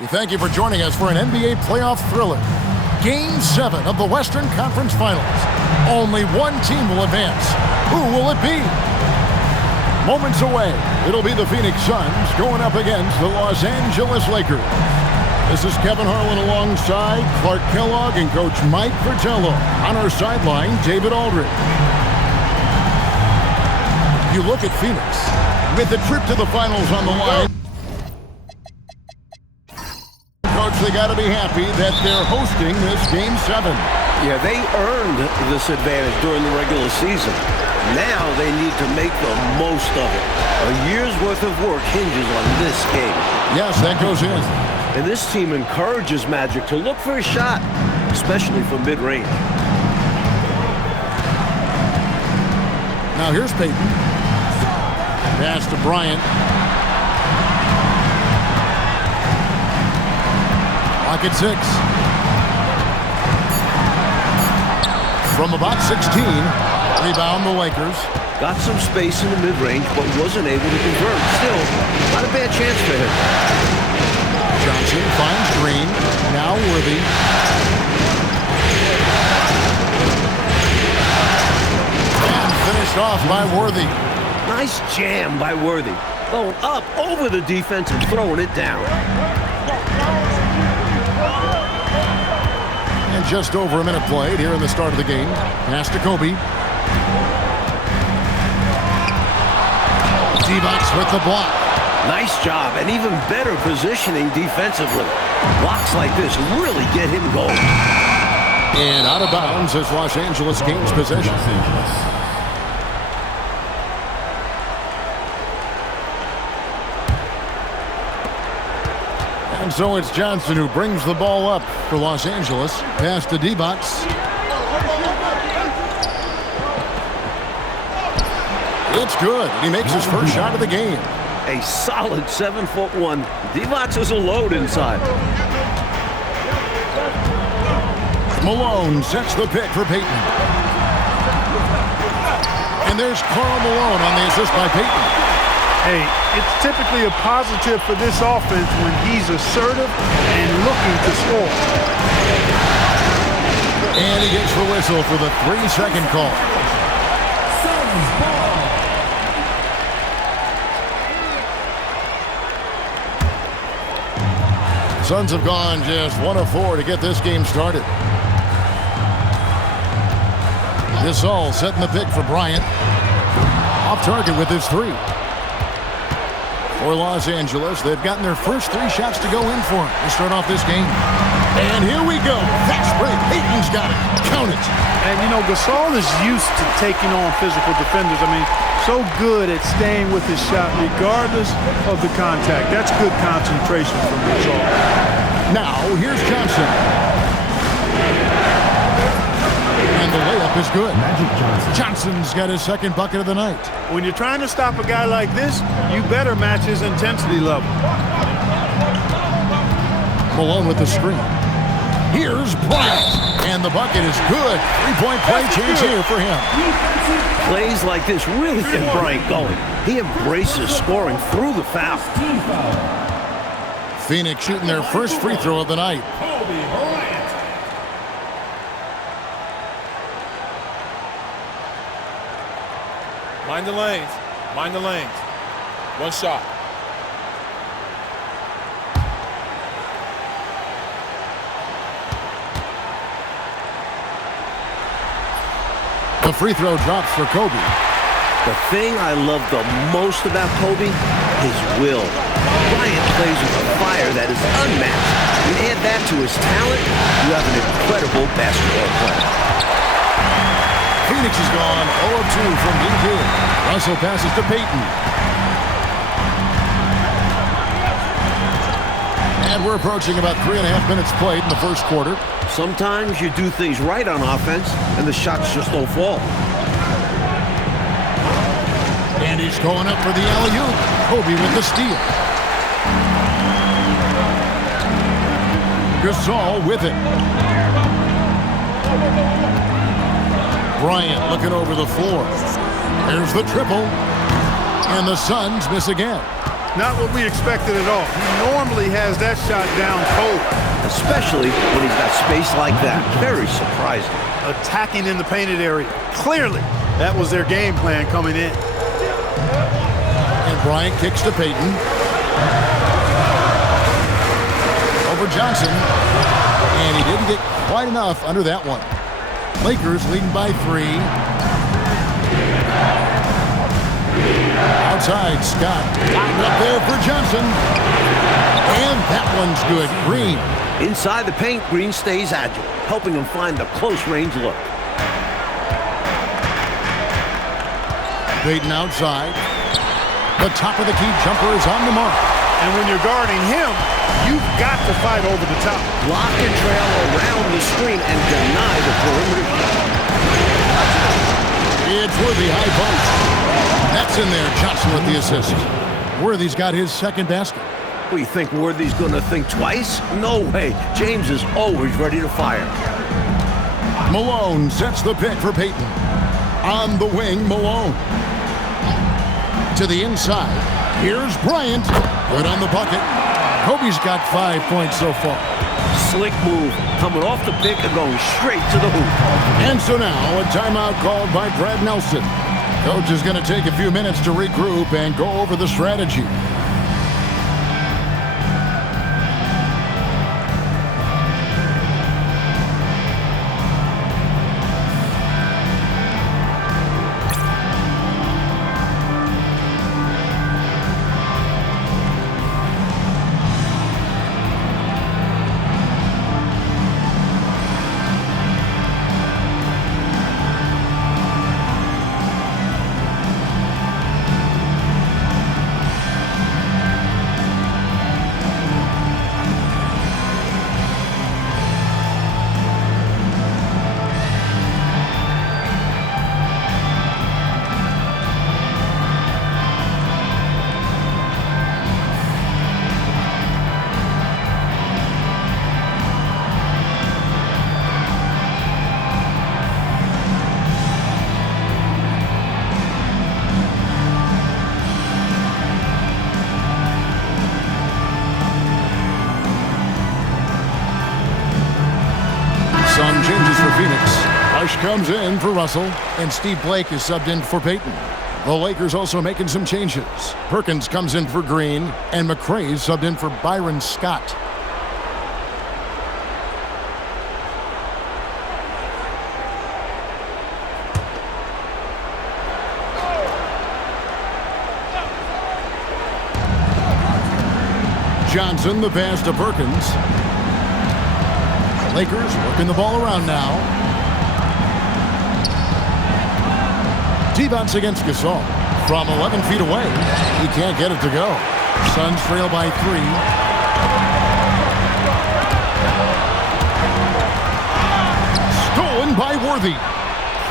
We thank you for joining us for an NBA playoff thriller. Game 7 of the Western Conference Finals. Only one team will advance. Who will it be? Moments away, it'll be the Phoenix Suns going up against the Los Angeles Lakers. This is Kevin Harlan alongside Clark Kellogg and Coach Mike Fratello. On our sideline, David Aldridge. You look at Phoenix with the trip to the finals on the line. Coach, they got to be happy that they're hosting this Game 7. Yeah, they earned this advantage during the regular season. Now they need to make the most of it. A year's worth of work hinges on this game. Yes, that goes in. And this team encourages Magic to look for a shot, especially from mid-range. Now here's Payton. Pass to Bryant. Clock at 6. From about 16, rebound the Lakers. Got some space in the mid-range, but wasn't able to convert. Still, not a bad chance for him. Johnson finds Green. Now Worthy. And finished off by Worthy. Nice jam by Worthy. Going up over the defense and throwing it down. And just over a minute played here in the start of the game. Pass to Kobe. Divac with the block. Nice job, and even better positioning defensively. Blocks like this really get him going. And out of bounds as Los Angeles gains possession. And so it's Johnson who brings the ball up for Los Angeles. Pass to Divac. It's good. He makes his first shot of the game. A solid 7'1". Divac is a load inside. Malone sets the pick for Payton. And there's Karl Malone on the assist by Payton. Hey, it's typically a positive for this offense when he's assertive and looking to score. And he gets the whistle for the 3-second call. Suns have gone just 1 of 4 to get this game started. Gasol setting the pick for Bryant. Off target with his 3. For Los Angeles, they've gotten their first 3 shots to go in for him to start off this game. And here we go. Fast break. Payton's got it. Count it. And, you know, Gasol is used to taking on physical defenders. I mean, so good at staying with his shot regardless of the contact. That's good concentration from Gasol. Now, here's Johnson. And the layup is good. Magic Johnson. Johnson's got his second bucket of the night. When you're trying to stop a guy like this, you better match his intensity level. Malone with the screen. Here's Bryant. And the bucket is good. 3-point play chance here for him. Plays like this really get Bryant going. He embraces scoring through the foul. Phoenix shooting their first free throw of the night. Mind the lanes. Mind the lanes. One shot. The free throw drops for Kobe. The thing I love the most about Kobe, his will. Bryant plays with a fire that is unmatched. You add that to his talent, you have an incredible basketball player. Phoenix is gone 0 of 2 from deep here. Russell passes to Payton. And we're approaching about 3.5 minutes played in the first quarter. Sometimes you do things right on offense, and the shots just don't fall. And he's going up for the alley-oop. Kobe with the steal. Gasol with it. Bryant looking over the floor. There's the triple. And the Suns miss again. Not what we expected at all. He normally has that shot down cold. Especially when he's got space like that. Very surprising. Attacking in the painted area. Clearly, that was their game plan coming in. And Bryant kicks to Payton. Over Johnson. And he didn't get quite enough under that one. Lakers leading by 3. Outside, Scott. Up there for Johnson. And that one's good. Green. Inside the paint, Green stays agile, helping him find the close-range look. Payton outside. The top of the key jumper is on the mark. And when you're guarding him, you've got to fight over the top. Block and trail around the screen and deny the perimeter shot. It's Worthy, high post. That's in there. Johnson with the assist. Worthy's got his second basket. We think Worthy's going to think twice? No way. James is always ready to fire. Malone sets the pick for Payton. On the wing, Malone. To the inside. Here's Bryant. Good on the bucket. Kobe's got 5 points so far. Slick move. Coming off the pick and going straight to the hoop. And so now a timeout called by Brad Nelson. Coach is going to take a few minutes to regroup and go over the strategy. Some changes for Phoenix. Hush comes in for Russell, and Steve Blake is subbed in for Payton. The Lakers also making some changes. Perkins comes in for Green, and McRae is subbed in for Byron Scott. Johnson, the pass to Perkins. Lakers working the ball around now. T-bounce against Gasol. From 11 feet away, he can't get it to go. Suns trail by 3. Stolen by Worthy.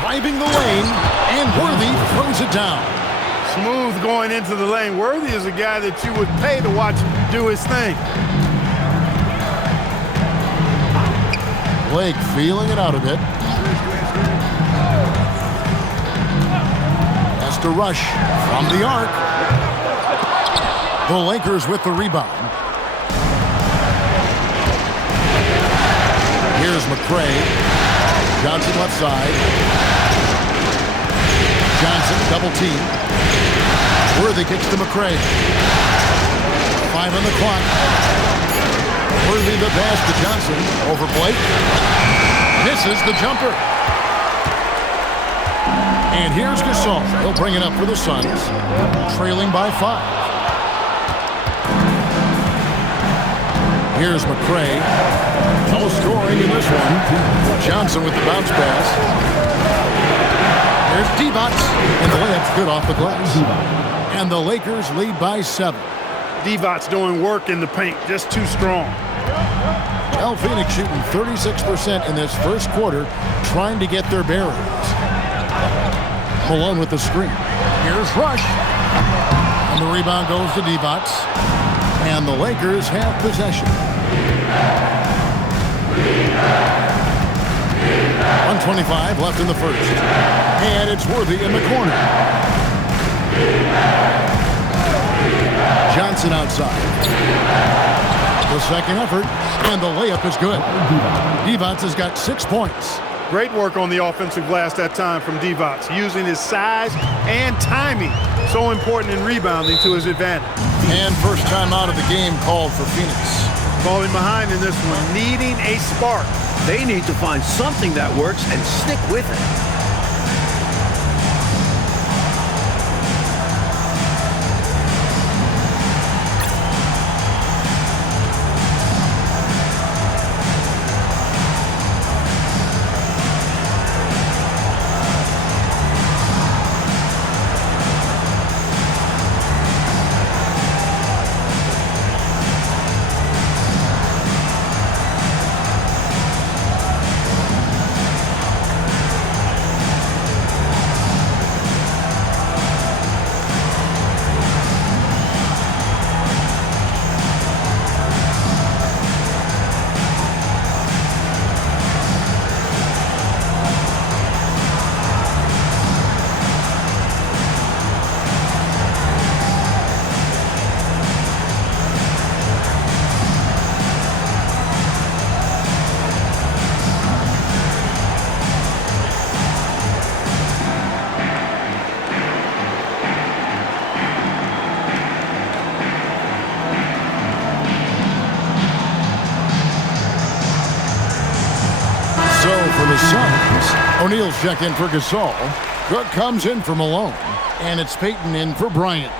Driving the lane, and Worthy throws it down. Smooth going into the lane. Worthy is a guy that you would pay to watch do his thing. Blake feeling it out a bit. Has to rush from the arc. The Lakers with the rebound. Here's McRae. Johnson left side. Johnson double team. Worthy kicks to McRae. 5 on the clock. Worthy the pass to Johnson. Over Blake. Misses the jumper. And here's Gasol. He'll bring it up for the Suns. Trailing by 5. Here's McRae. No scoring in this one. Johnson with the bounce pass. Here's Divac. And the layup's good off the glass. And the Lakers lead by 7. Divac's doing work in the paint. Just too strong. Well, Phoenix shooting 36% in this first quarter, trying to get their bearings. Malone with the screen. Here's Rush. And the rebound goes to Divac. And the Lakers have possession. 1:25 left in the first. And it's Worthy in the corner. Johnson gets it outside. The second effort, and the layup is good. Divac has got 6 points. Great work on the offensive glass that time from Divac, using his size and timing, so important in rebounding, to his advantage. And first time out of the game called for Phoenix. Falling behind in this one, needing a spark. They need to find something that works and stick with it. From his Suns, O'Neal's check in for Gasol. Cook comes in for Malone. And it's Payton in for Bryant.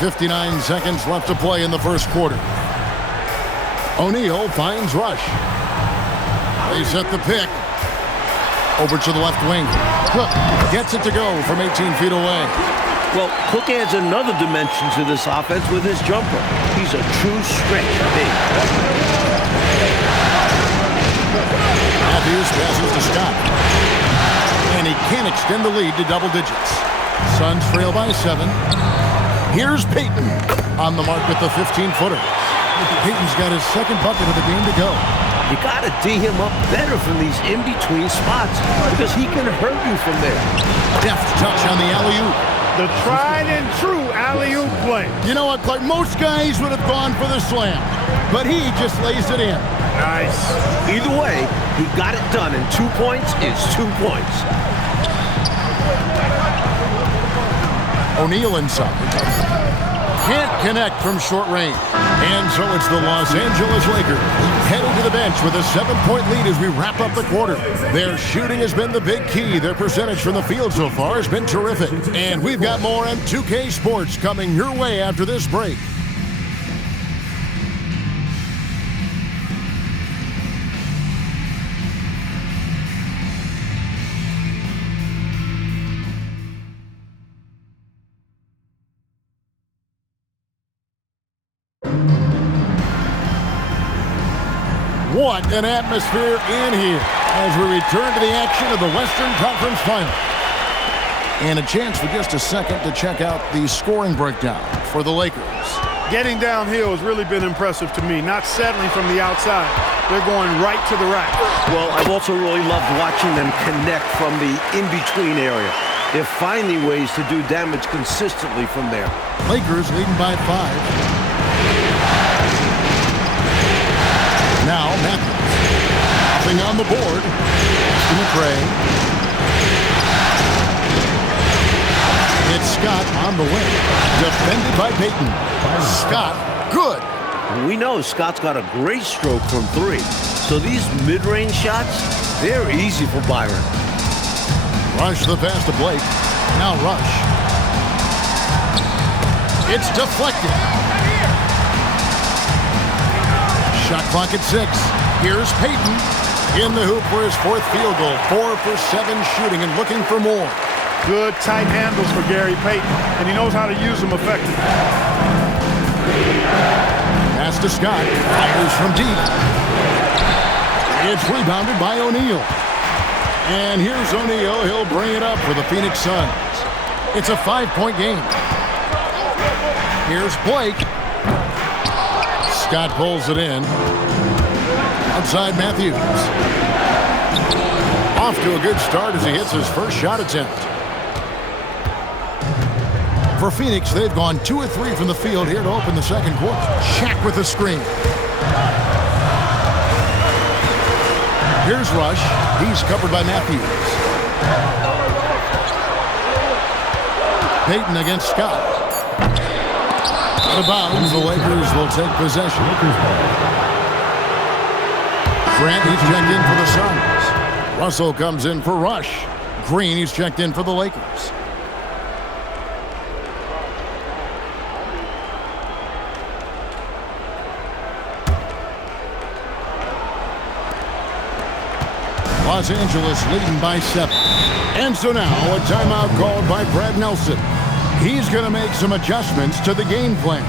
.59 seconds left to play in the first quarter. O'Neal finds Rush. They set the pick. Over to the left wing. Cook gets it to go from 18 feet away. Well, Cook adds another dimension to this offense with his jumper. He's a true stretch big. Matthews passes to Scott. And he can't extend the lead to double digits. Suns trail by 7. Here's Payton on the mark with the 15-footer. Payton's got his second bucket of the game to go. You got to D him up better from these in-between spots because he can hurt you from there. Deft touch on the alley-oop. The tried and true alley-oop play. You know what, Clark? Most guys would have gone for the slam, but he just lays it in. Nice. Either way, he got it done, and 2 points is 2 points. O'Neal inside. Can't connect from short range. And so it's the Los Angeles Lakers heading to the bench with a 7-point lead as we wrap up the quarter. Their shooting has been the big key. Their percentage from the field so far has been terrific. And we've got more on 2K Sports coming your way after this break. What an atmosphere in here as we return to the action of the Western Conference Final. And a chance for just a second to check out the scoring breakdown for the Lakers. Getting downhill has really been impressive to me, not settling from the outside. They're going right to the rack. Well, I've also really loved watching them connect from the in-between area. They're finding ways to do damage consistently from there. Lakers leading by 5. Now Matthews. Nothing on the board. To McRae. It's Scott on the wing. Defended by Payton. Scott, good. We know Scott's got a great stroke from 3. So these mid-range shots, they're easy for Byron. Rush the pass to Blake. Now Rush. It's deflected. Shot clock at 6. Here's Payton in the hoop for his 4th field goal. 4 for 7 shooting and looking for more. Good tight handles for Gary Payton, and he knows how to use them effectively. Pass to Scott. Fires from deep. It's rebounded by O'Neal. And here's O'Neal. He'll bring it up for the Phoenix Suns. It's a 5-point game. Here's Blake. Scott pulls it in. Outside Matthews. Off to a good start as he hits his first shot attempt. For Phoenix, they've gone 2 of 3 from the field here to open the second quarter. Shaq with the screen. Here's Rush. He's covered by Matthews. Payton against Scott. Out of bounds, the Lakers will take possession. Grant, he's checked in for the Suns. Russell comes in for Rush. Green, he's checked in for the Lakers. Los Angeles leading by 7. And so now a timeout called by Brad Nelson. He's going to make some adjustments to the game plan.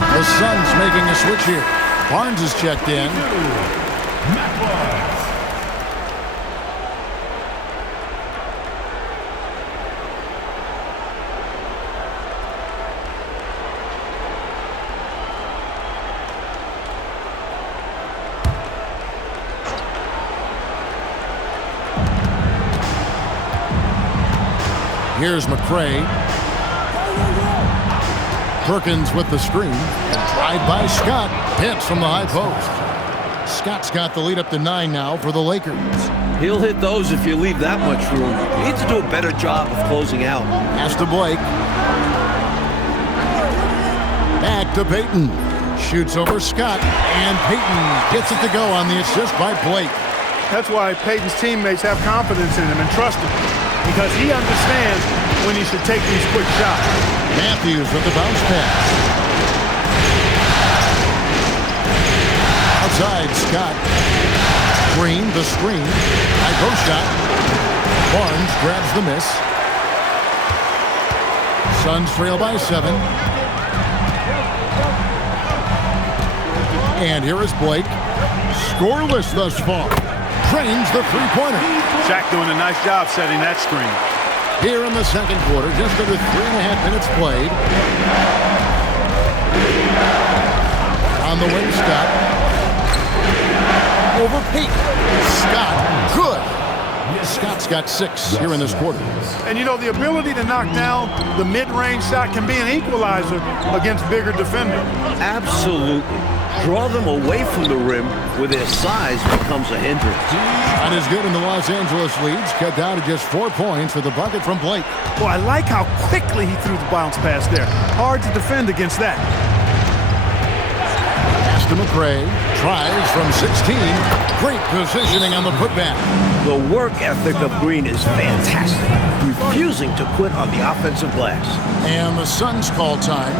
The Suns making a switch here. Barnes is checked in. Here's McRae. Perkins with the screen. Drive by Scott. Hits from the high post. Scott's got the lead up to 9 now for the Lakers. He'll hit those if you leave that much room. He needs to do a better job of closing out. Pass to Blake. Back to Payton. Shoots over Scott. And Payton gets it to go on the assist by Blake. That's why Payton's teammates have confidence in him and trust him, because he understands when he should take these quick shots. Matthews with the bounce pass. Outside, Scott. Green, the screen. High post shot. Barnes grabs the miss. Suns trail by 7. And here is Blake. Scoreless thus far. Drains the three-pointer. Shaq doing a nice job setting that screen. Here in the second quarter, just under 3.5 minutes played. On the wing, Scott. Over Payton. Scott, good. Scott's got 6 here in this quarter. And you know, the ability to knock down the mid-range shot can be an equalizer against bigger defenders. Absolutely. Draw them away from the rim where their size becomes a hindrance. Not as good in the Los Angeles leads. Cut down to just 4 points with the bucket from Blake. Well, I like how quickly he threw the bounce pass there. Hard to defend against that. Pass to McRae. Tries from 16. Great positioning on the putback. The work ethic of Green is fantastic. Refusing to quit on the offensive glass. And the Suns call time.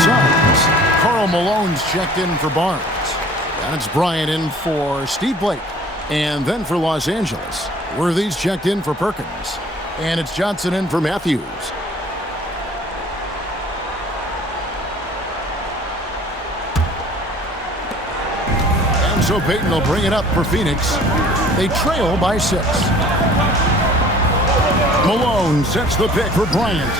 Suns, Karl Malone's checked in for Barnes. And it's Bryant in for Steve Blake. And then for Los Angeles, Worthy's checked in for Perkins. And it's Johnson in for Matthews. And so Payton will bring it up for Phoenix. They trail by 6. Malone sets the pick for Bryant.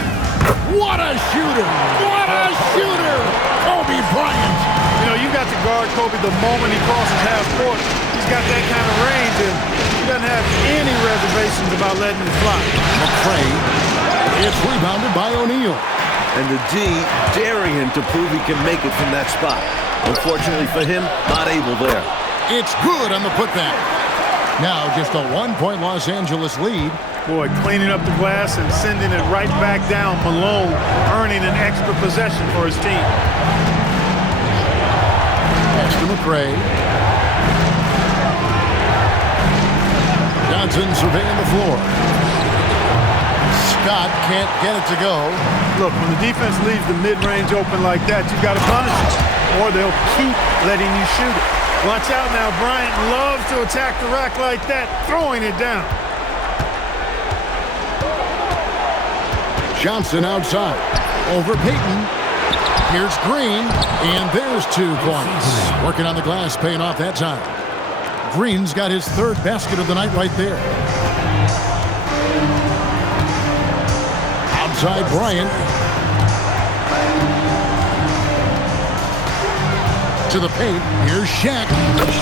What a shooter! What a shooter! Kobe Bryant! You know, you got to guard Kobe the moment he crosses half court. He's got that kind of range, and he doesn't have any reservations about letting it fly. McRae. It's rebounded by O'Neal. And the D daring him to prove he can make it from that spot. Unfortunately for him, not able there. It's good on the putback. Now just a 1-point Los Angeles lead. Boy, cleaning up the glass and sending it right back down. Malone earning an extra possession for his team. Pass to McRae. Johnson surveying the floor. Scott can't get it to go. Look, when the defense leaves the mid-range open like that, you've got to punish it, or they'll keep letting you shoot it. Watch out now. Bryant loves to attack the rack like that, throwing it down. Johnson outside. Over Payton. Here's Green. And there's 2 points. Working on the glass, paying off that time. Green's got his 3rd basket of the night right there. Outside Bryant. To the paint. Here's Shaq.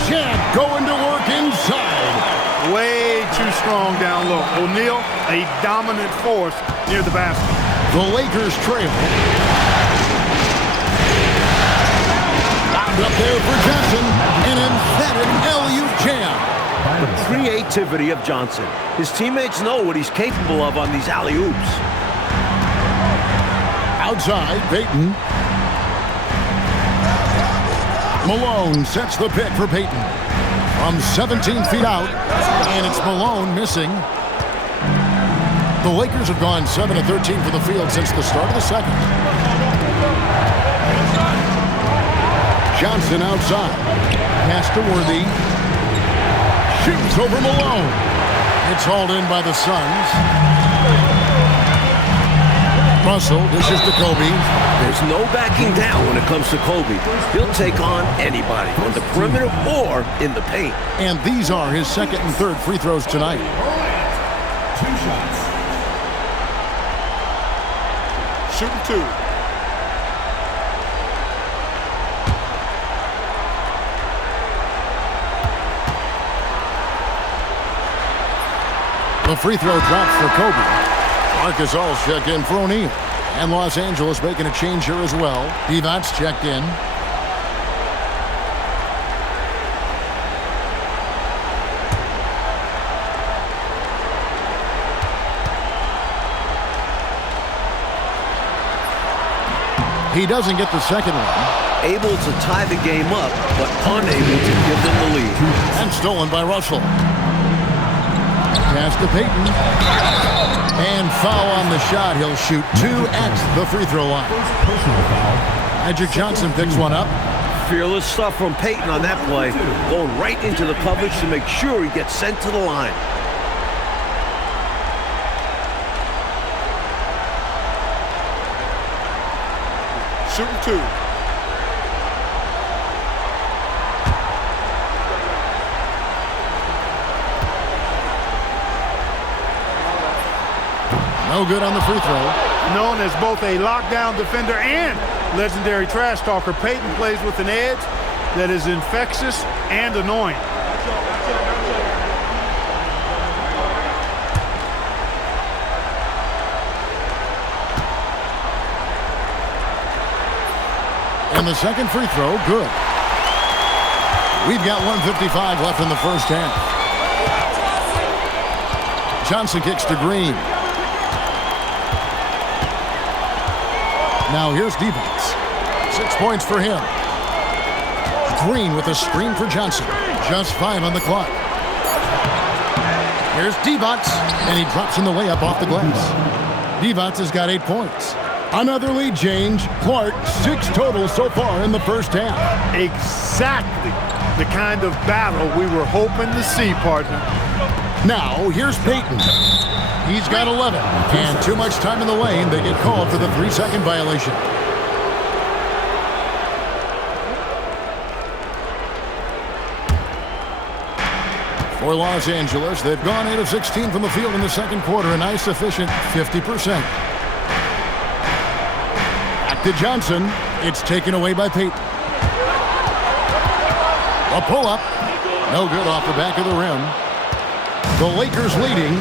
Shaq going to work inside. Way too strong down low. O'Neal, a dominant force near the basket. The Lakers trail. Wound up there for Johnson. An emphatic LU jam. The creativity of Johnson. His teammates know what he's capable of on these alley-oops. Outside, Payton. Malone sets the pick for Payton. From 17 feet out, and it's Malone missing. The Lakers have gone 7 of 13 for the field since the start of the second. Johnson outside. Pass to Worthy. Shoots over Malone. It's hauled in by the Suns. Russell, this is to Kobe. There's no backing down when it comes to Kobe. He'll take on anybody on the perimeter or in the paint. And these are his 2nd and 3rd free throws tonight. 2 shots. Shooting 2. The free throw drops for Kobe. Marcus All's checked in for O'Neal. And Los Angeles making a change here as well. Divac checked in. He doesn't get the second one. Able to tie the game up, but unable to give them the lead. And stolen by Russell. Pass to Payton. And foul on the shot. He'll shoot 2 at the free throw line. Magic Johnson picks one up. Fearless stuff from Payton on that play. Going right into the coverage to make sure he gets sent to the line. Shooting 2. No good on the free throw. Known as both a lockdown defender and legendary trash talker, Payton plays with an edge that is infectious and annoying. And the second free throw, good. We've got 1:55 left in the first half. Johnson kicks to Green. Now here's Divac. 6 points for him. Green with a screen for Johnson. Just 5 on the clock. Here's Divac, and he drops in the layup off the glass. Divac has got 8 points. Another lead change. Clark, 6 total so far in the first half. Exactly the kind of battle we were hoping to see, partner. Now, here's Payton. He's got 11. And too much time in the lane. They get called for the 3-second violation. For Los Angeles, they've gone 8 of 16 from the field in the second quarter, a nice efficient 50%. Back to Johnson. It's taken away by Payton. A pull-up. No good off the back of the rim. The Lakers leading.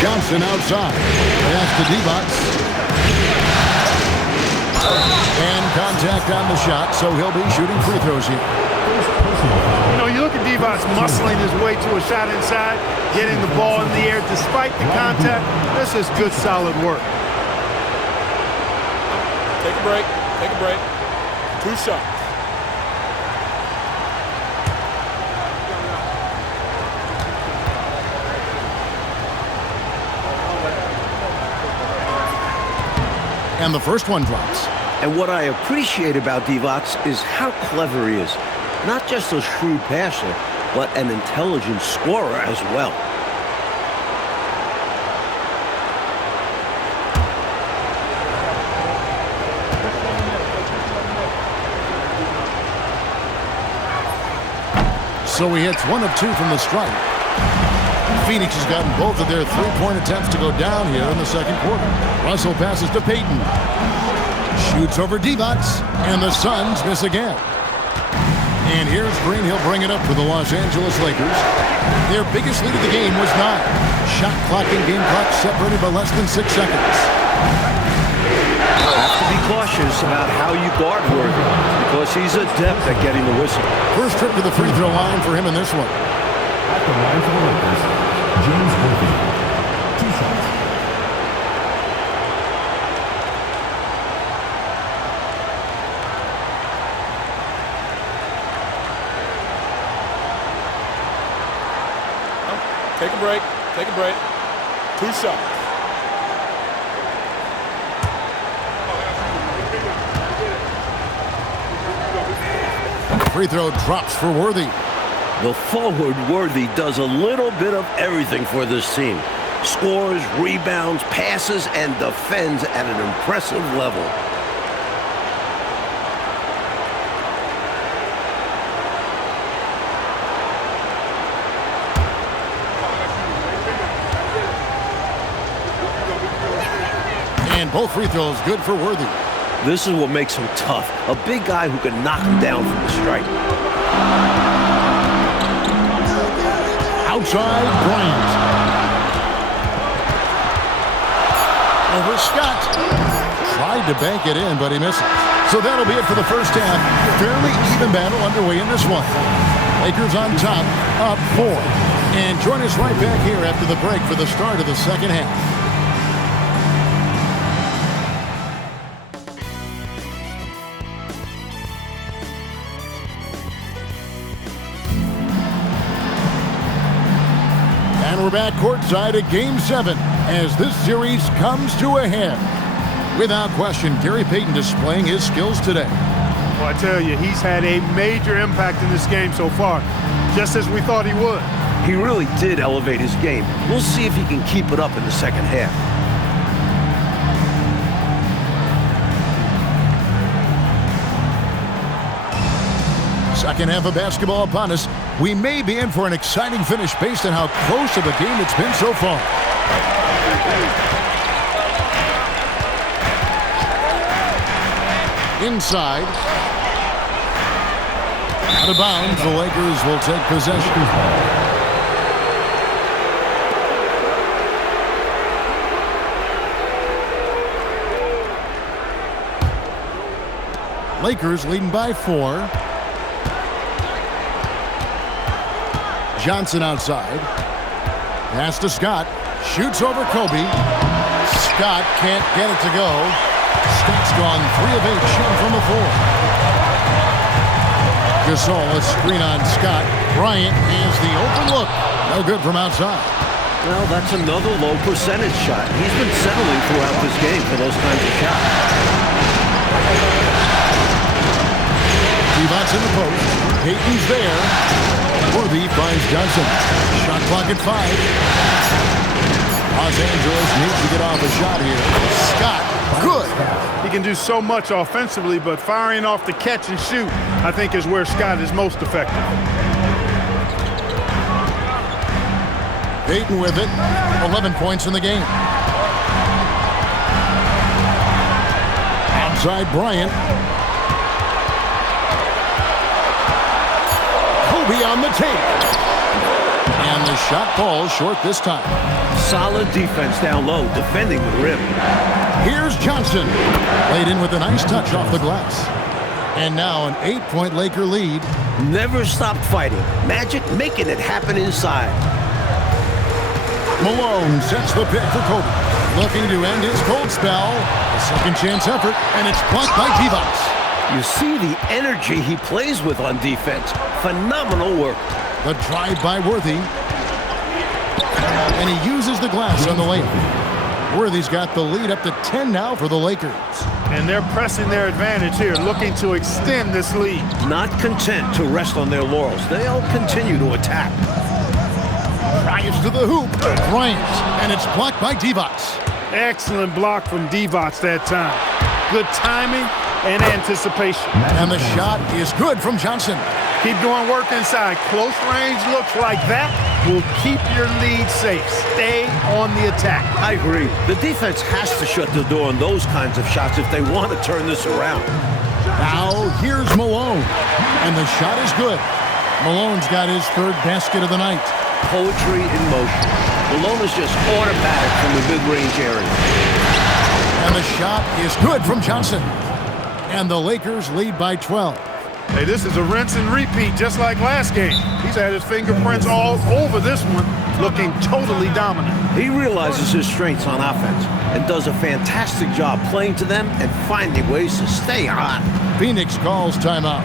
Johnson outside. Pass to D-Box. And contact on the shot, so he'll be shooting free throws here. You know, you look at Divac muscling his way to a shot inside, getting the ball in the air despite the contact. This is good, solid work. Take a break. Take a break. 2 shots. And the first one drops. And what I appreciate about Divac is how clever he is. Not just a shrewd passer, but an intelligent scorer as well. So he hits 1 of 2 from the stripe. Phoenix has gotten both of their 3-point attempts to go down here in the second quarter. Russell passes to Payton. Shoots over Divac, and the Suns miss again. And here's Green. He'll bring it up for the Los Angeles Lakers. Their biggest lead of the game was 9. Shot clock and game clock separated by less than 6 seconds. You have to be cautious about how you guard Worthy because he's adept at getting the whistle. First trip to the free throw line for him in this one. At the line for the Lakers, James Worthy. 2 shots. Take a break. Take a break. 2 shots. Free throw drops for Worthy. The forward Worthy does a little bit of everything for this team. Scores, rebounds, passes, and defends at an impressive level. And both free throws good for Worthy. This is what makes him tough. A big guy who can knock him down from the stripe. Outside, Bryant. Over Scott. Tried to bank it in, but he misses. So that'll be it for the first half. Fairly even battle underway in this one. Lakers on top, up 4. And join us right back here after the break for the start of the second half. We're back courtside at Game 7 as this series comes to a head. Without question, Gary Payton displaying his skills today. Well, I tell you, he's had a major impact in this game so far, just as we thought he would. He really did elevate his game. We'll see if he can keep it up in the second half. Second half of basketball upon us. We may be in for an exciting finish based on how close of a game it's been so far. Inside. Out of bounds, the Lakers will take possession. Lakers leading by 4. Johnson outside. Pass to Scott. Shoots over Kobe. Scott can't get it to go. Scott's gone 3 of 8 shooting from the floor. Gasol, a screen on Scott. Bryant has the open look. No good from outside. Well, that's another low percentage shot. He's been settling throughout this game for those kinds of shots. Divac in the post. Payton's there. Worthy finds Johnson. Shot clock at 5. Los Angeles needs to get off a shot here. Scott, good. He can do so much offensively, but firing off the catch and shoot, I think, is where Scott is most effective. Payton with it. 11 points in the game. Outside Bryant. Kobe on the tape. And the shot falls short this time. Solid defense down low, defending the rim. Here's Johnson. Laid in with a nice touch off the glass. And now an 8-point Laker lead. Never stopped fighting. Magic making it happen inside. Malone sets the pick for Kobe. Looking to end his cold spell. A second chance effort, and it's blocked by Divac. You see the energy he plays with on defense. Phenomenal work. The drive by Worthy. And he uses the glass on the layup. Worthy's got the lead up to 10 now for the Lakers. And they're pressing their advantage here, looking to extend this lead. Not content to rest on their laurels. They'll continue to attack. Drives to the hoop. Bryant. And it's blocked by Divac. Excellent block from Divac that time. Good timing and anticipation. And the shot is good from Johnson. Keep doing work inside. Close range looks like that will keep your lead safe. Stay on the attack. I agree. The defense has to shut the door on those kinds of shots if they want to turn this around. Now here's Malone. And the shot is good. Malone's got his third basket of the night. Poetry in motion. Malone is just automatic from the mid-range area. And the shot is good from Johnson. And the Lakers lead by 12. Hey, this is a rinse and repeat just like last game. He's had his fingerprints all over this one, looking totally dominant. He realizes his strengths on offense and does a fantastic job playing to them and finding ways to stay hot. Phoenix calls timeout.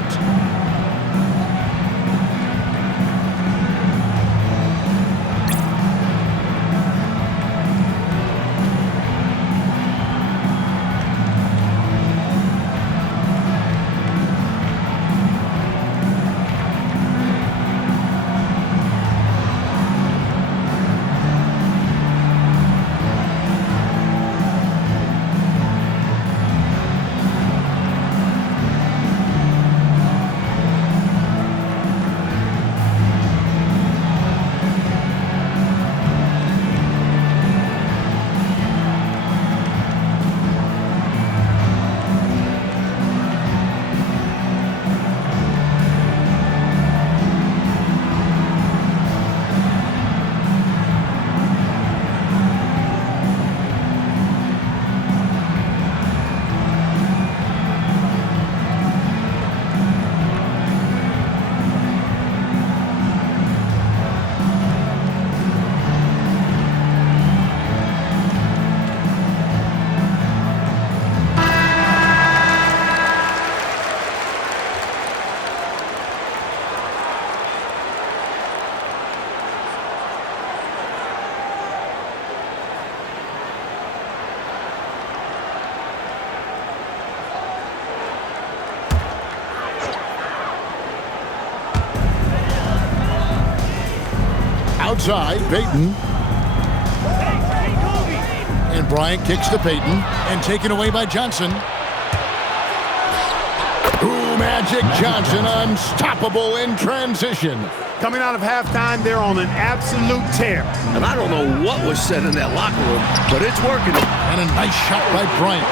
Outside, Payton. And Bryant kicks to Payton and taken away by Johnson. Ooh, Magic Johnson, unstoppable in transition. Coming out of halftime, they're on an absolute tear. And I don't know what was said in that locker room, but it's working. And a nice shot by Bryant.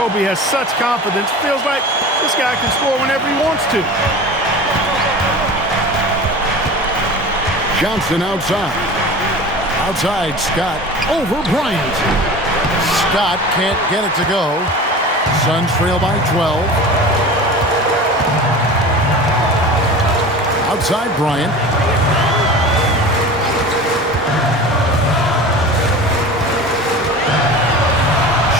Kobe has such confidence. Feels like this guy can score whenever he wants to. Johnson outside. Outside, Scott over Bryant. Scott can't get it to go. Suns trail by 12. Outside Bryant.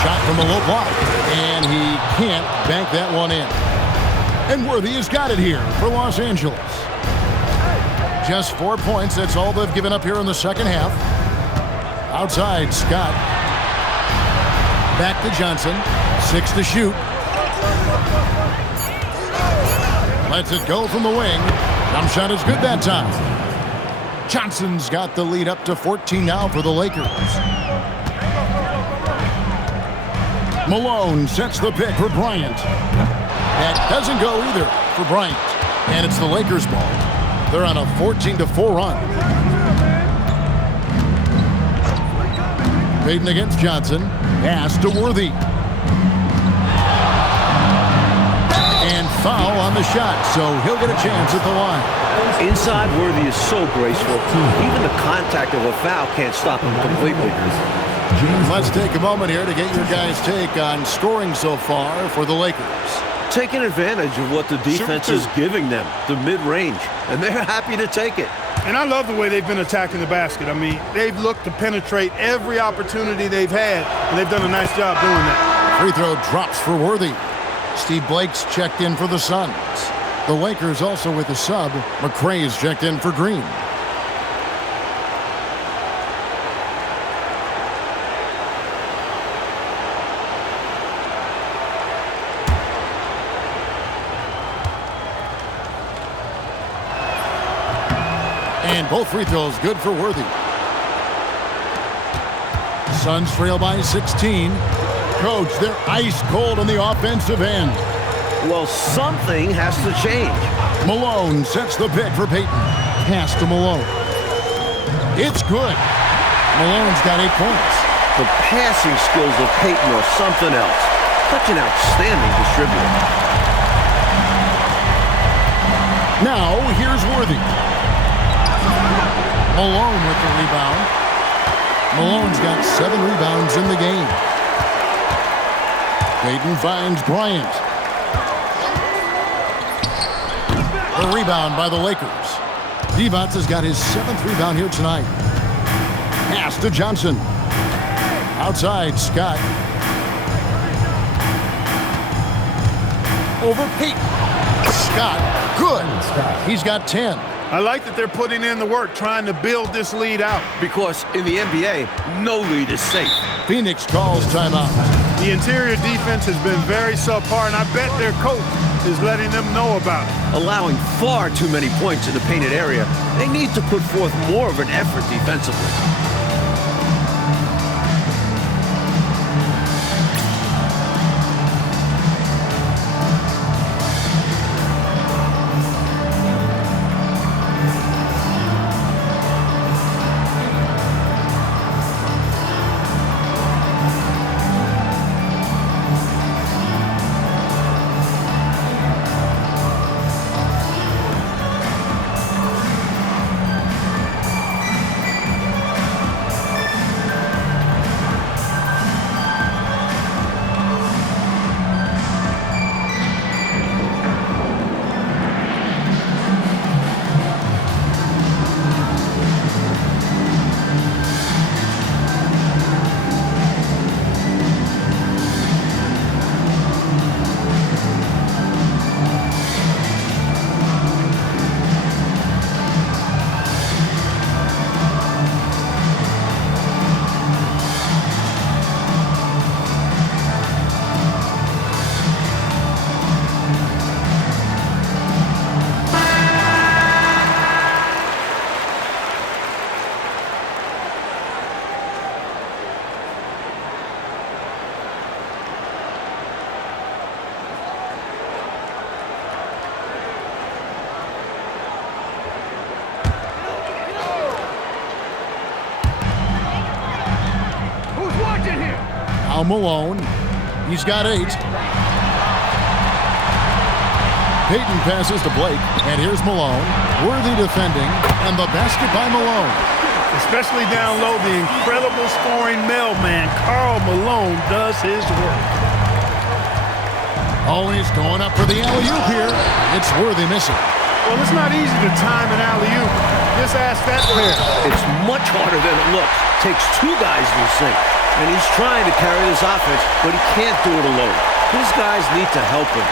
Shot from the low block. And he can't bank that one in. And Worthy has got it here for Los Angeles. Just 4 points. That's all they've given up here in the second half. Outside, Scott. Back to Johnson. 6 to shoot. Lets it go from the wing. Jump shot is good that time. Johnson's got the lead up to 14 now for the Lakers. Malone sets the pick for Bryant. That doesn't go either for Bryant. And it's the Lakers' ball. They're on a 14-4 run. Payton against Johnson. Pass to Worthy. And foul on the shot, so he'll get a chance at the line. Inside, Worthy is so graceful. Even the contact of a foul can't stop him completely. Let's take a moment here to get your guys' take on scoring so far for the Lakers. Taking advantage of what the defense is giving them, the mid-range, and they're happy to take it. And I love the way they've been attacking the basket. I mean, they've looked to penetrate every opportunity they've had, and they've done a nice job doing that. Free throw drops for Worthy. Steve Blake's checked in for the Suns. The Lakers also with a sub. McRae's checked in for Green. And both free throws good for Worthy. Suns trail by 16. Coach, they're ice cold on the offensive end. Well, something has to change. Malone sets the pick for Payton. Pass to Malone. It's good. Malone's got 8 points. The passing skills of Payton are something else. Such an outstanding distributor. Now, here's Worthy. Malone with the rebound. Malone's got 7 rebounds in the game. Payton finds Bryant. The rebound by the Lakers. Divac has got his 7th rebound here tonight. Pass to Johnson. Outside, Scott. Over Payton. Scott, good. He's got 10. I like that they're putting in the work, trying to build this lead out. Because in the NBA, no lead is safe. Phoenix calls timeout. The interior defense has been very subpar, and I bet their coach is letting them know about it. Allowing far too many points in the painted area, they need to put forth more of an effort defensively. Now Malone. He's got 8. Payton passes to Blake, and here's Malone. Worthy defending, and the basket by Malone. Especially down low, the incredible scoring mailman, Karl Malone, does his work. Always going up for the alley-oop here. It's Worthy missing. Well, it's not easy to time an alley-oop. Just ask that pair. It's much harder than it looks. Takes 2 guys to sink. And he's trying to carry this offense, but he can't do it alone. His guys need to help him.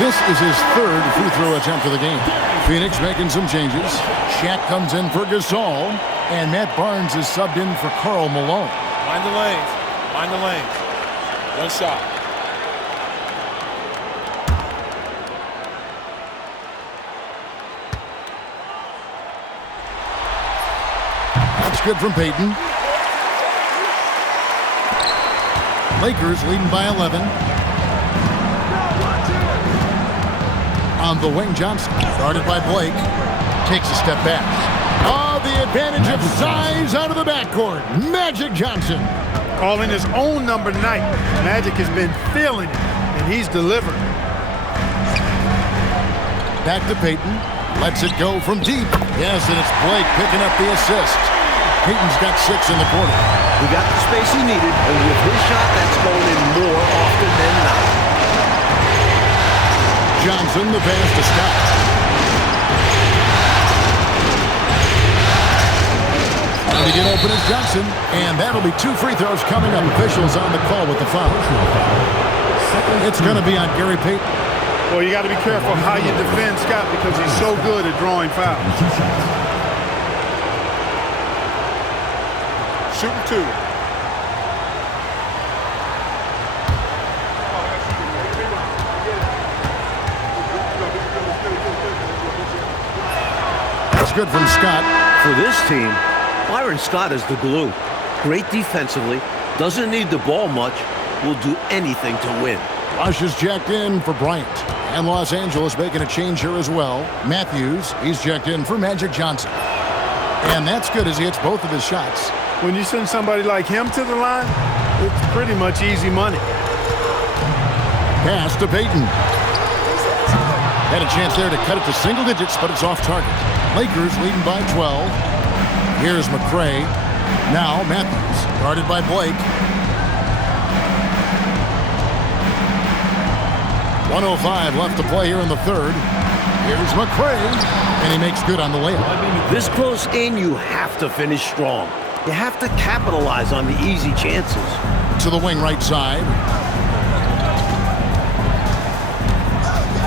This is his 3rd free throw attempt of the game. Phoenix making some changes. Shaq comes in for Gasol. And Matt Barnes is subbed in for Karl Malone. Mind the lanes. Mind the lanes. One shot. That's good from Payton. Lakers leading by 11. On the wing, Johnson, guarded by Blake, takes a step back. Oh, the advantage of size out of the backcourt. Magic Johnson. Calling his own number night. Magic has been feeling it, and he's delivered. Back to Payton. Lets it go from deep. Yes, and it's Blake picking up the assist. Payton's got 6 in the quarter. He got the space he needed, and with his shot, that's going in more often than not. Johnson, the pass to Scott. Trying to get open is Johnson, and that'll be 2 free throws coming up. Officials on the call with the foul. It's going to be on Gary Payton. Well, you got to be careful how you defend Scott because he's so good at drawing fouls. Shooting 2. That's good from Scott. For this team, Byron Scott is the glue. Great defensively, doesn't need the ball much, will do anything to win. Rush is jacked in for Bryant. And Los Angeles making a change here as well. Matthews, he's jacked in for Magic Johnson. And that's good as he hits both of his shots. When you send somebody like him to the line, it's pretty much easy money. Pass to Payton. Had a chance there to cut it to single digits, but it's off target. Lakers leading by 12. Here's McRae. Now Matthews, guarded by Blake. 1:05 left to play here in the third. Here's McRae, and he makes good on the layup. This close in, you have to finish strong. You have to capitalize on the easy chances. To the wing right side.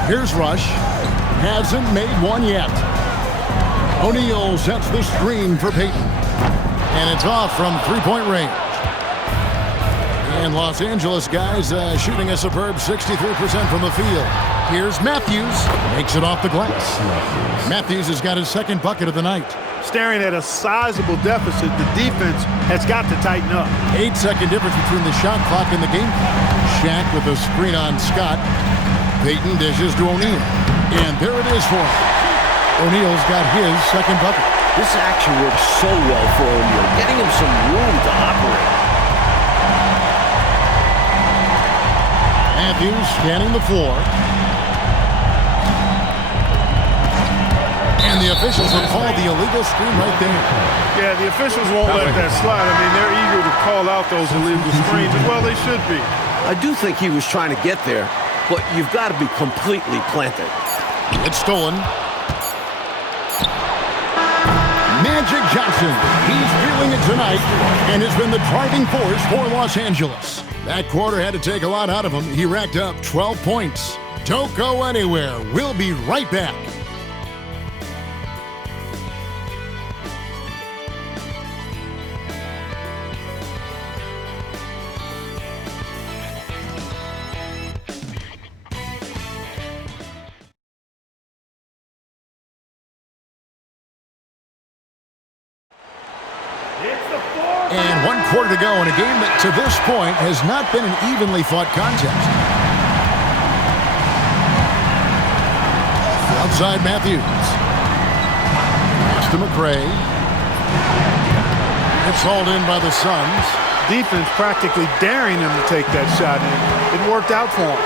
Here's Rush. Hasn't made one yet. O'Neal sets the screen for Payton. And it's off from three-point range. And Los Angeles guys shooting a superb 63% from the field. Here's Matthews. Makes it off the glass. Matthews has got his second bucket of the night. Staring at a sizable deficit, the defense has got to tighten up. 8-second difference between the shot clock and the game. Shaq with a screen on Scott. Payton dishes to O'Neal. And there it is for him. O'Neal's got his second bucket. This action works so well for O'Neal, getting him some room to operate. Matthews scanning the floor. And the officials have called the illegal screen right there. Yeah, the officials won't let that slide. I mean, they're eager to call out those illegal screens. Well, they should be. I do think he was trying to get there, but you've got to be completely planted. It's stolen. Magic Johnson, he's feeling it tonight and has been the driving force for Los Angeles. That quarter had to take a lot out of him. He racked up 12 points. Don't go anywhere. We'll be right back. And 1 quarter to go in a game that, to this point, has not been an evenly fought contest. Outside Matthews. Pass to McRae. It's hauled in by the Suns. Defense practically daring him to take that shot, and it worked out for him.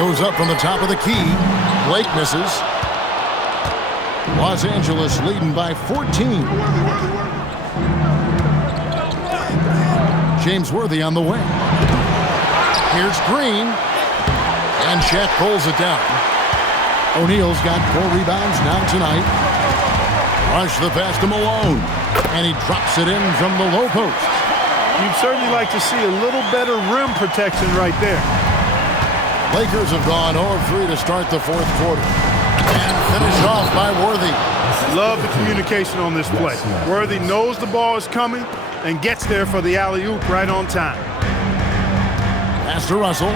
Goes up from the top of the key. Blake misses. Los Angeles leading by 14. James Worthy on the wing. Here's Green. And Shaq pulls it down. O'Neal's got 4 rebounds now tonight. Rush the pass to Malone. And he drops it in from the low post. You'd certainly like to see a little better rim protection right there. Lakers have gone 0 of 3 to start the fourth quarter. And finished off by Worthy. Love the communication on this play. Worthy knows the ball is coming and gets there for the alley-oop right on time. Pass to Russell.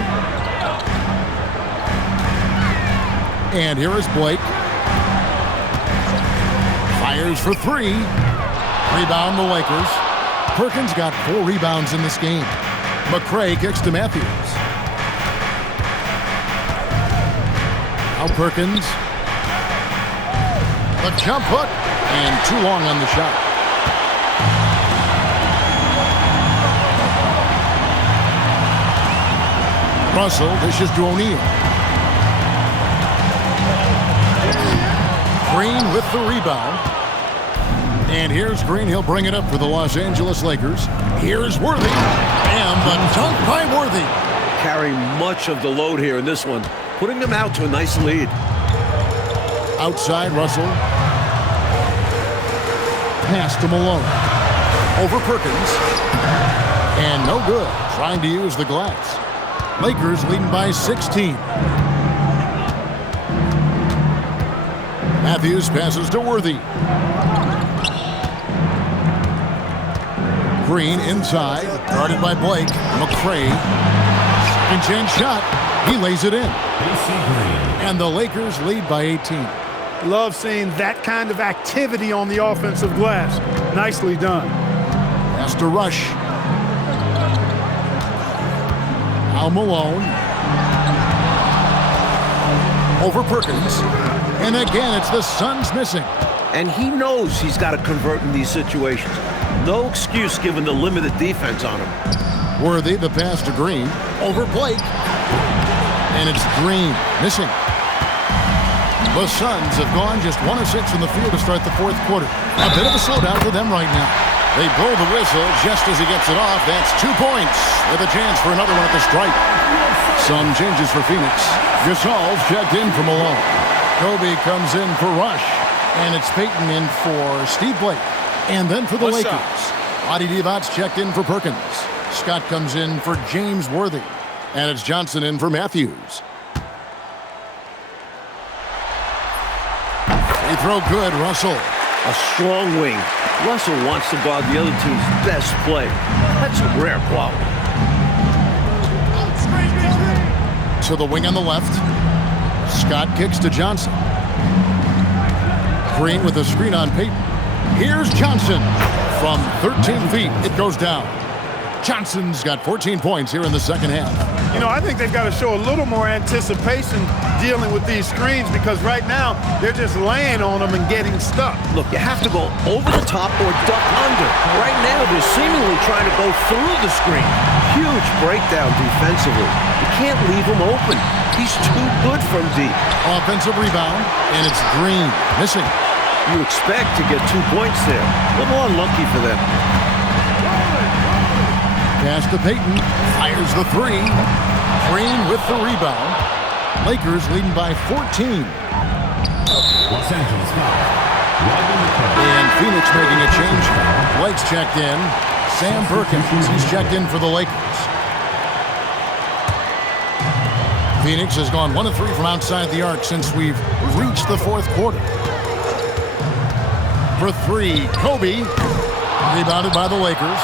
And here is Blake. Fires for three. Rebound the Lakers. Perkins got 4 rebounds in this game. McCray kicks to Matthews. Now Perkins. The jump hook. And too long on the shot. Russell dishes to O'Neal. Green with the rebound. And here's Green. He'll bring it up for the Los Angeles Lakers. Here's Worthy. And the dunk by Worthy. Carrying much of the load here in this one, putting them out to a nice lead. Outside Russell. Pass to Malone. Over Perkins. And no good. Trying to use the glass. Lakers leading by 16. Matthews passes to Worthy. Green inside, guarded by Blake. McCray, second chance shot. He lays it in. And the Lakers lead by 18. Love seeing that kind of activity on the offensive glass. Nicely done. Pass to Rush. Al Malone. Over Perkins. And again, it's the Suns missing. And he knows he's got to convert in these situations. No excuse given the limited defense on him. Worthy, the pass to Green. Over Blake. And it's Green missing. The Suns have gone just 1 of 6 from the field to start the fourth quarter. A bit of a slowdown for them right now. They blow the whistle just as he gets it off. That's 2 points with a chance for another one at the stripe. Some changes for Phoenix. Gasol's checked in for Malone. Kobe comes in for Rush. And it's Payton in for Steve Blake. And then for the Lakers, Adi Divot's checked in for Perkins. Scott comes in for James Worthy. And it's Johnson in for Matthews. Free throw good, Russell. A strong wing. Russell wants to guard the other team's best play. That's a rare quality. To the wing on the left. Scott kicks to Johnson. Green with a screen on Payton. Here's Johnson. From 13 feet, it goes down. Johnson's got 14 points here in the second half. You know, I think they've got to show a little more anticipation dealing with these screens because right now they're just laying on them and getting stuck. Look, you have to go over the top or duck under. Right now, they're seemingly trying to go through the screen. Huge breakdown defensively. You can't leave him open. He's too good from deep. Offensive rebound, and it's Green missing. You expect to get 2 points there. A little unlucky for them. Pass to Payton. Fires the three. Green with the rebound. Lakers leading by 14. Los Angeles foul. And Phoenix making a change. Blake's checked in. Sam Perkins, he's checked in for the Lakers. Phoenix has gone 1 of 3 from outside the arc since we've reached the fourth quarter. For 3, Kobe. Rebounded by the Lakers.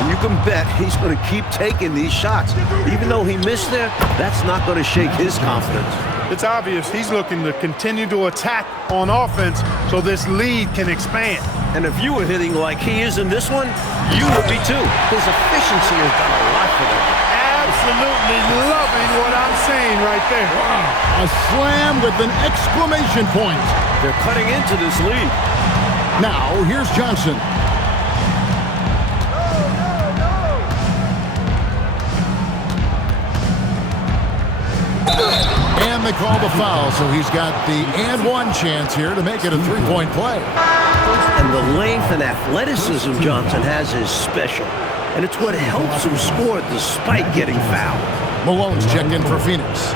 And you can bet he's going to keep taking these shots. Even though he missed there, that's not going to shake his confidence. It's obvious he's looking to continue to attack on offense so this lead can expand. And if you were hitting like he is in this one, you would be too. His efficiency has done a lot for them. Absolutely loving what I'm saying right there. Wow. A slam with an exclamation point. They're cutting into this lead. Now, here's Johnson. And they call the foul, so he's got the and one chance here to make it a three-point play. And the length and athleticism Johnson has is special. And it's what helps him score despite getting fouled. Malone's checked in for Phoenix.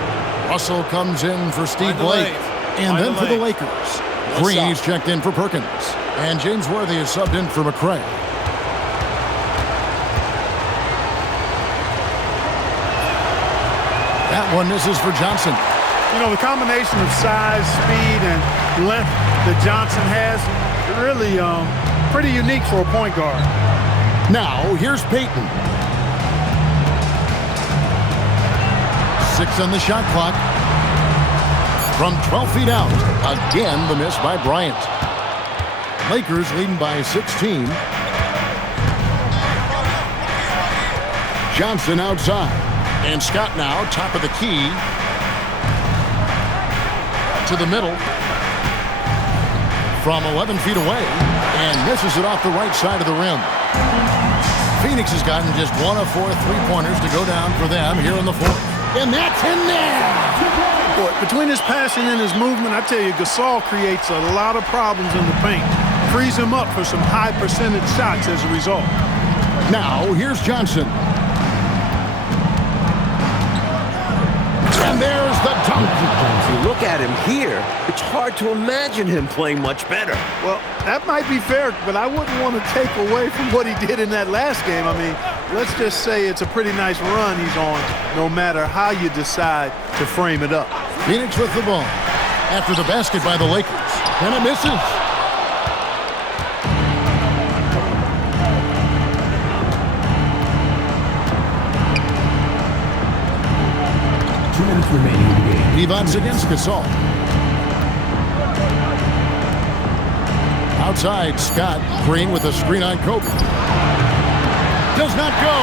Russell comes in for Steve Blake. And then for the Lakers. Green's checked in for Perkins. And James Worthy is subbed in for McCray. That one misses for Johnson. You know, the combination of size, speed, and length that Johnson has, really pretty unique for a point guard. Now, here's Payton. 6 on the shot clock. From 12 feet out. Again, the miss by Bryant. Lakers leading by 16. Johnson outside. And Scott now, top of the key. To the middle. From 11 feet away. And misses it off the right side of the rim. Phoenix has gotten just 1 of 4 3-pointers to go down for them here in the fourth. And that's in there! Boy, between his passing and his movement, I tell you, Gasol creates a lot of problems in the paint. Frees him up for some high percentage shots as a result. Now, here's Johnson. And there's the dunk. If you look at him here, it's hard to imagine him playing much better. Well, that might be fair, but I wouldn't want to take away from what he did in that last game. I mean, let's just say it's a pretty nice run he's on, no matter how you decide to frame it up. Phoenix with the ball. After the basket by the Lakers. And it misses. Remaining in the game. Evans against Gasol. Outside, Scott. Green with a screen on Kobe. Does not go.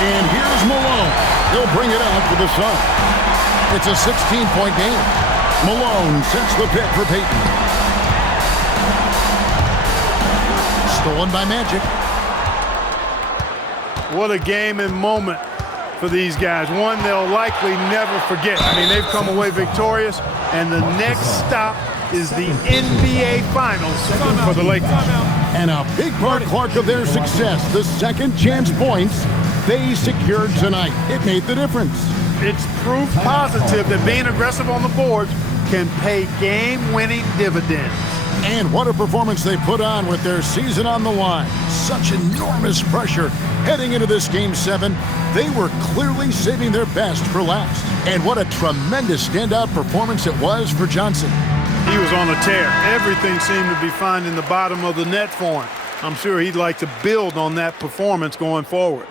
And here's Malone. He'll bring it out for the Suns. It's a 16-point game. Malone sets the pick for Payton. Stolen by Magic. What a game and moment for these guys. One they'll likely never forget. I mean, they've come away victorious, and the next stop is the NBA Finals for the Lakers. And a big part, Clark, of their success, the second chance points they secured tonight. It made the difference. It's proof positive that being aggressive on the boards can pay game-winning dividends. And what a performance they put on with their season on the line. Such enormous pressure heading into this Game 7. They were clearly saving their best for last. And what a tremendous standout performance it was for Johnson. He was on a tear. Everything seemed to be finding the bottom of the net for him. I'm sure he'd like to build on that performance going forward.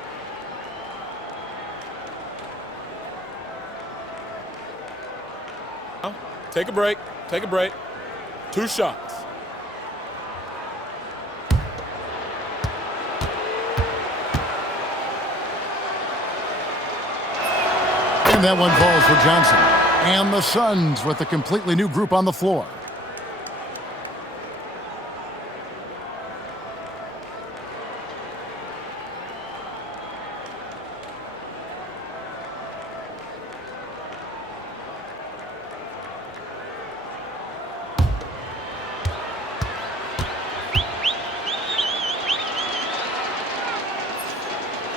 Take a break. Take a break. 2 shots. And that one falls for Johnson. And the Suns with a completely new group on the floor.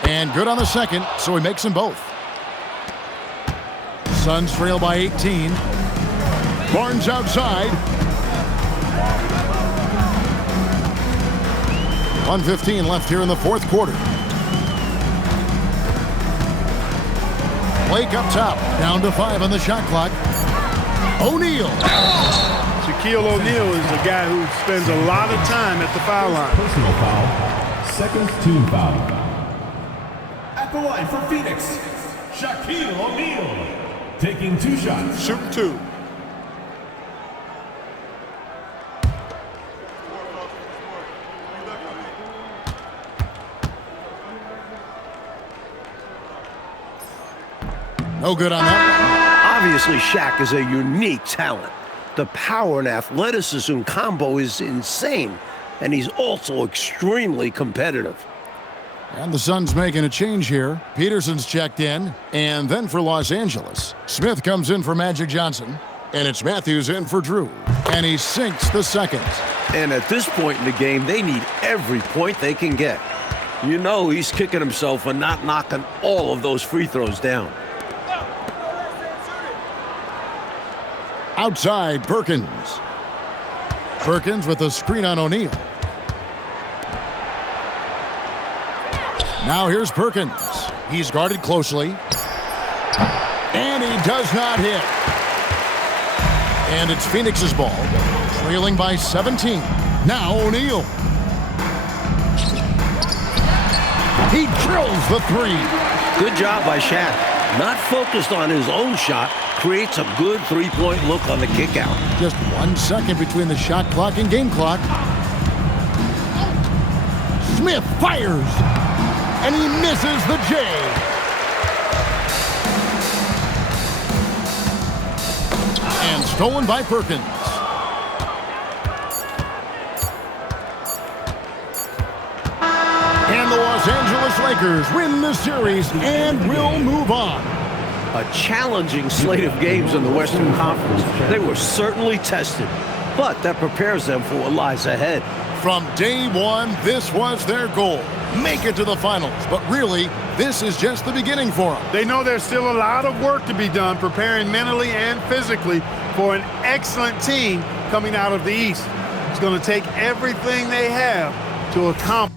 And good on the second, so he makes them both. Suns trail by 18. Barnes outside. 1:15 left here in the fourth quarter. Blake up top, down to 5 on the shot clock. O'Neal. Shaquille O'Neal is a guy who spends a lot of time at the foul line. Personal foul. Second team foul. At the line for Phoenix, Shaquille O'Neal. Taking 2 shots. Shooting 2. No good on that. Obviously, Shaq is a unique talent. The power and athleticism combo is insane, and he's also extremely competitive. And the Suns making a change here. Peterson's checked in. And then for Los Angeles, Smith comes in for Magic Johnson. And it's Matthews in for Drew. And he sinks the second. And at this point in the game, they need every point they can get. You know he's kicking himself for not knocking all of those free throws down. Outside, Perkins. Perkins with a screen on O'Neal. Now here's Perkins. He's guarded closely. And he does not hit. And it's Phoenix's ball, trailing by 17. Now O'Neal. He drills the three. Good job by Shaq. Not focused on his own shot, creates a good three-point look on the kick out. Just 1 second between the shot clock and game clock. Smith fires, and he misses the J. And stolen by Perkins. And the Los Angeles Lakers win the series and will move on. A challenging slate of games in the Western Conference. They were certainly tested, but that prepares them for what lies ahead. From day one, this was their goal. Make it to the finals. But really, this is just the beginning for them. They know there's still a lot of work to be done preparing mentally and physically for an excellent team coming out of the East. It's going to take everything they have to accomplish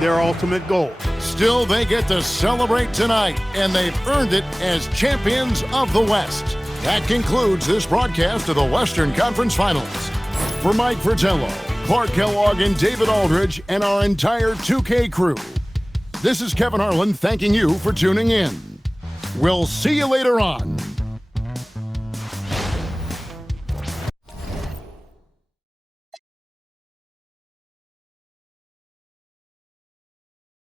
their ultimate goal. Still, they get to celebrate tonight, and they've earned it as champions of the West. That concludes this broadcast of the Western Conference Finals. For Mike Fratello, Clark Kellogg, and David Aldridge, and our entire 2K crew, this is Kevin Harlan thanking you for tuning in. We'll see you later on.